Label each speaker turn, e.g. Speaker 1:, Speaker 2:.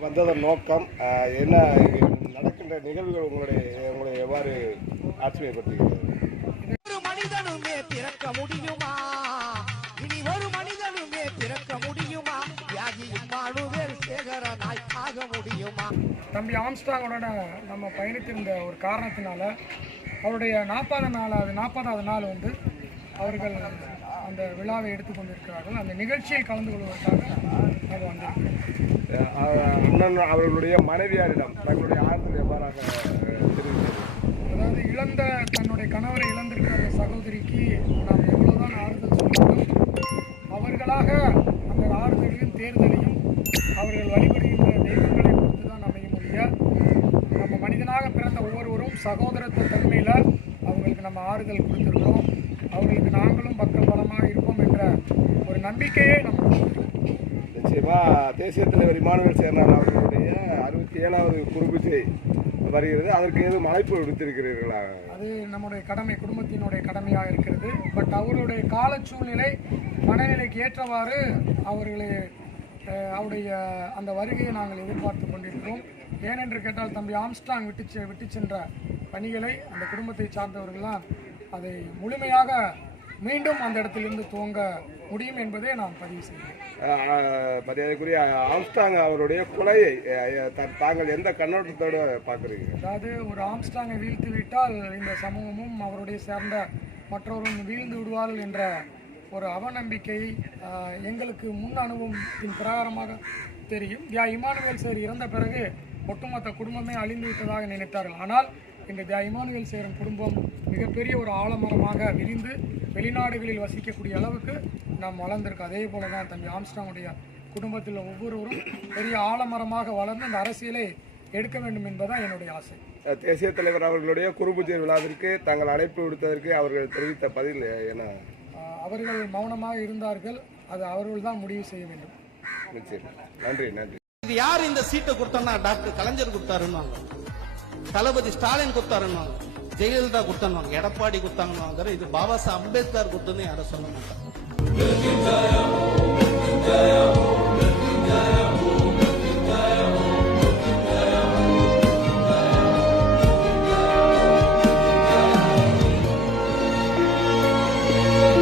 Speaker 1: வந்ததன் நோக்கம் என்ன நடக்கின்ற நிகழ்வுகள் உங்களுடைய உங்களை எவ்வாறு ஆச்சரியப்படுத்துகிறது?
Speaker 2: ஒரு மனிதனுமே பிறக்க முடியுமா? இனி ஒரு மனிதனுமே பிறக்க முடியுமா? தியாகியும் மாணுவேல் சேகரனாய் ஆக முடியுமா?
Speaker 3: தம்பி ஆம்ஸ்டாங்கோட நம்ம பயணித்திருந்த ஒரு காரணத்தினால அவருடைய நாற்பது நாளாவது நாற்பதாவது நாள் வந்து அவர்கள் அந்த விழாவை எடுத்துக்கொண்டிருக்கிறார்கள். அந்த நிகழ்ச்சியில் கலந்து கொள்வதற்காக
Speaker 1: அஹ், அஹ், அண்ணன் அவர்களுடைய மனைவியாரிடம் தங்களுடைய ஆறுதல் எவ்வாறாக தெரிவித்தது?
Speaker 3: அதாவது இழந்த தன்னுடைய கணவரை இழந்திருக்கிற அந்த சகோதரிக்கு நாம் எவ்வளவுதான் ஆறுதல் சொன்னாலும் அவர்களாக அந்த ஆறுதலையும் தேர்தலையும் அவர்கள் வழிபடுகின்ற தெய்வங்களை பொறுத்து தான் அமையும் ஒழிய நம்ம மனிதனாக பிறந்த ஒவ்வொருவரும் சகோதரத்துவ தன்மையில் அவங்களுக்கு நம்ம ஆறுதல் கொடுத்துருக்கோம் அவர்களுக்கு நாங்களும் பக்கம் பலமாக இருப்போம் என்ற ஒரு நம்பிக்கையே நம்ம
Speaker 1: தேசிய தலைவர் இமானுவேல் சேர்னார் அவர்களுடைய அறுபத்தி ஏழாவது குறுபூஜை வருகிறது. அதற்கு ஏதும் அழைப்பு விடுத்திருக்கிறீர்களா?
Speaker 3: அது நம்முடைய கடமை குடும்பத்தினுடைய கடமையாக இருக்கிறது. பட் அவருடைய கால சூழ்நிலை மனநிலைக்கு ஏற்றவாறு அவர்களை அவருடைய அந்த வருகையை நாங்கள் எதிர்பார்த்து கொண்டிருக்கிறோம். ஏனென்று கேட்டால் தம்பி ஆம்ஸ்டாங் விட்டு செ- விட்டு சென்ற பணிகளை அந்த குடும்பத்தை சார்ந்தவர்கள்லாம் அதை முழுமையாக மீண்டும் அந்த இடத்திலிருந்து துவங்க முடியும் என்பதை நான் பதிவு
Speaker 1: அஹ், மரியாதைக்குரிய ஆம்ஸ்டாங் அவருடைய கொலையை தாங்கள் எந்த கண்ணோட்டத்தோடு பார்க்குறீங்க?
Speaker 3: அதாவது ஒரு ஆம்ஸ்டாங்கை வீழ்த்தி விட்டால் இந்த சமூகமும் அவருடைய சேர்ந்த மற்றவரும் வீழ்ந்து விடுவார்கள் என்ற ஒரு அவநம்பிக்கை எங்களுக்கு முன் அனுபவத்தின் பிரகாரமாக தெரியும். தியா இமானுவேல் சேர் இறந்த பிறகு ஒட்டுமொத்த குடும்பமே அழிந்து விட்டதாக நினைத்தார்கள். ஆனால் இந்த தியா இமானுவேல் சேரின் குடும்பம் மிகப்பெரிய ஒரு ஆலமரமாக விரிந்து வெளிநாடுகளில் வசிக்கக்கூடிய அளவுக்கு நாம் வளர்ந்திருக்கோம். அதே போல தான் தம்பி ஆம்ஸ்டாங்குடைய குடும்பத்தில் ஒவ்வொருவரும் பெரிய ஆலமரமாக வளர்ந்து இந்த அரசியலை எடுக்க வேண்டும் என்பதுதான் என்னுடைய ஆசை.
Speaker 1: தேசிய தலைவர் அவர்களுடைய குறுபூஜை விழாவிற்கு தாங்கள் அழைப்பு விடுத்ததற்கு அவர்கள் தெரிவித்த பதில் என்ன?
Speaker 3: அவர்கள் மௌனமாக இருந்தார்கள். அது அவர்கள் தான் முடிவு செய்ய வேண்டும்.
Speaker 1: நன்றி நன்றி.
Speaker 4: இது யார் இந்த சீட்டை கொடுத்தா டாக்டர் கலைஞர் கொடுத்தாருன்னு தளபதி ஸ்டாலின் கொடுத்தாருன்னு ஜெயலலிதா கொடுத்தாங்க எடப்பாடி கொடுத்தாங்கன்னு இது பாபா சாஹ் அம்பேத்கர் கொடுத்துன்னு யாரும் சொல்ல மாட்டாங்க.